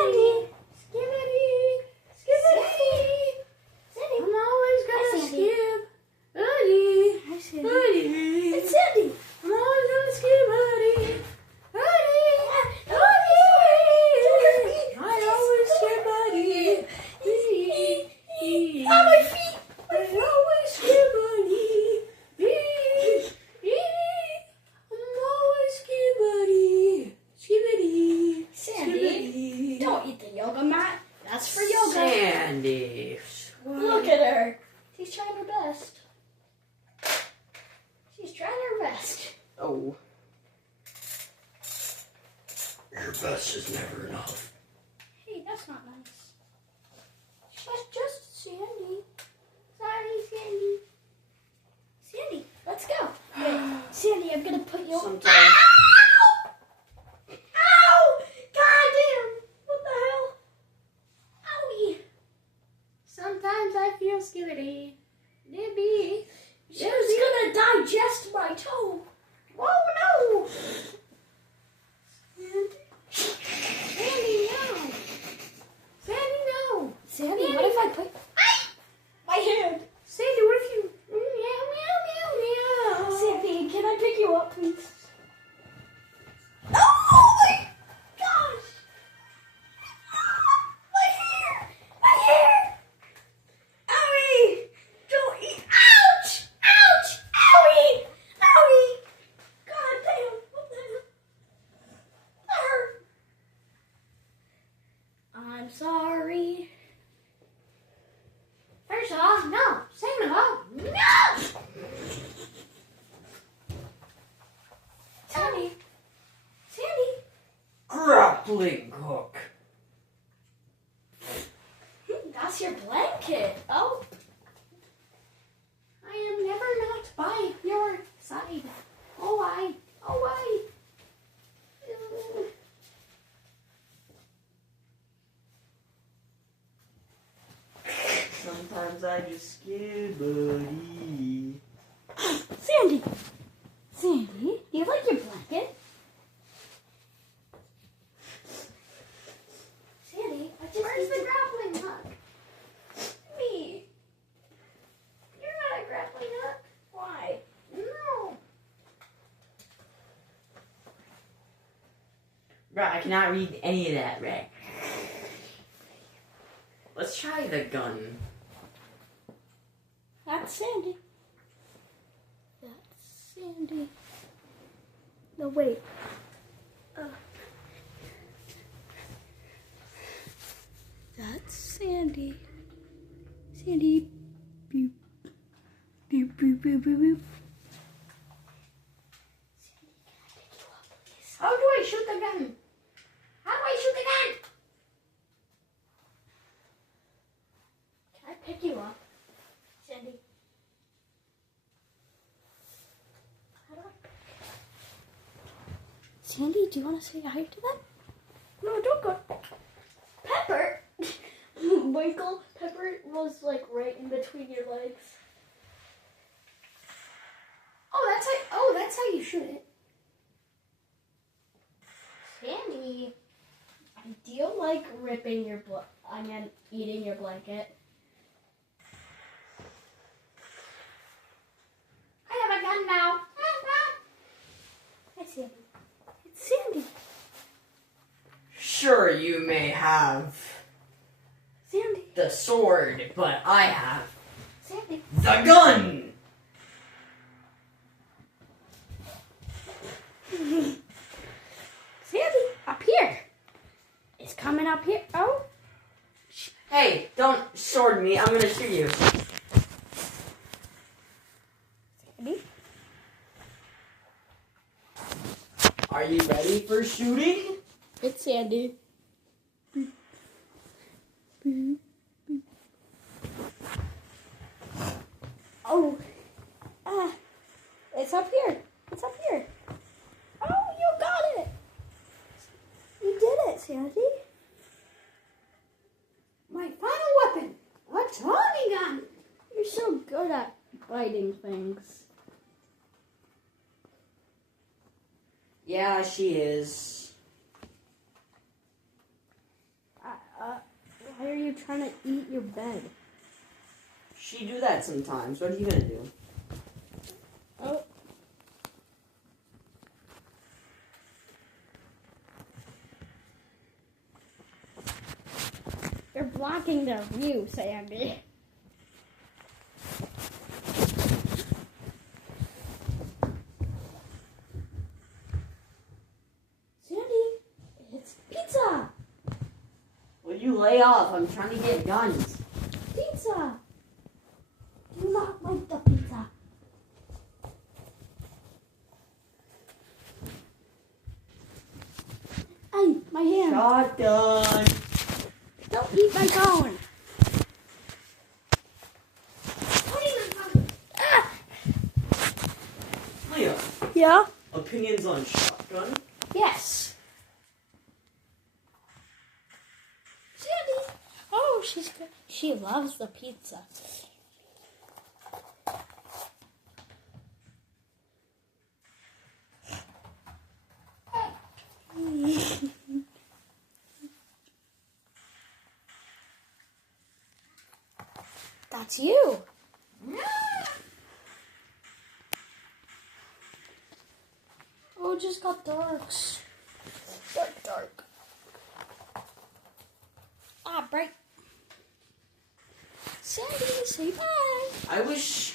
Sandy. Skibidi. Skibidi. Sandy. I'm always gonna Hi, Sandy. skip. Buddy. Hi, Sandy. Buddy. It's Sandy. I'm always gonna skip. Buddy. Buddy. I always skip. Buddy. Oh, my feet. I always skip. Buddy. I'm always skip. Buddy. Skibidi. Sandy, don't eat the yoga mat. That's for yoga. Sandy. Look at her. She's trying her best. She's trying her best. Oh. Your best is never enough. Hey, that's not nice. That's just Sandy. Sorry, Sandy. Sandy, let's go. Wait, Sandy, I'm gonna put you. Sometimes. Ow! Ow! God damn! What the hell? Owie! Sometimes I feel skibidi. Nibby. She was gonna digest my toe. Oh no! Sandy, no. Sandy, no. Sandy, what if I put my hand? Sandy, what if you... Meow, meow, meow, meow. Sandy, can I pick you up, please? Oh my gosh! My hair! My hair! Owie! Don't eat! Ouch! Ouch! Owie! Owie! God damn! What the hell? That hurt. I'm sorry. First off, no. Second of all, no. Sandy! Sandy! Grappling hook. That's your blanket. Oh. I am never not by your side. Oh, I. Oh, I. Sometimes I just skip, buddy. Sandy! Sandy, do you like your blanket? Sandy, I just Where's need the to- grappling hook? Me. You're not a grappling hook. Why? No. Bro, I cannot read any of that, Ray. Let's try the gun. That's Sandy. That's Sandy. No, wait. That's Sandy. Sandy. Boop. Boop, boop, boop, boop, boop. How do I shoot the gun? How do I shoot the gun? Can I pick you up? Sandy. How do I? Sandy, do you want to say hi to them? No, don't go. Pepper! Michael, Pepper was like right in between your legs. Oh, that's how you shoot it. Sandy, do you like ripping your eating your blanket? I have a gun now. Hi, Sandy. It's Sandy. Sure, you may have Sandy. the sword, but I have Sandy. the gun. Sandy, up here. It's coming up here. Oh. Hey, don't sword me. I'm gonna shoot you. Sandy. Are you ready for shooting? It's Sandy. Oh. It's up here. It's up here. Oh, you got it. You did it, Sandy. My final weapon, a Tommy gun. You're so good at biting things. Yeah, she is. you're trying to eat your bed. She do that sometimes. What are you gonna do? Oh. You're blocking their view, Sandy. Sandy, it's pizza. Will you lay off? I'm trying to get guns. Pizza. Do you not like the pizza? Hey, my hand. Shotgun. Don't eat my phone. Ah! Leah, Yeah? opinions on shotgun? Yes. Sandy. Oh, she's good. She loves the pizza. That's you. Oh, it just got dark. Dark. Ah, bright. Sandy, say bye. I wish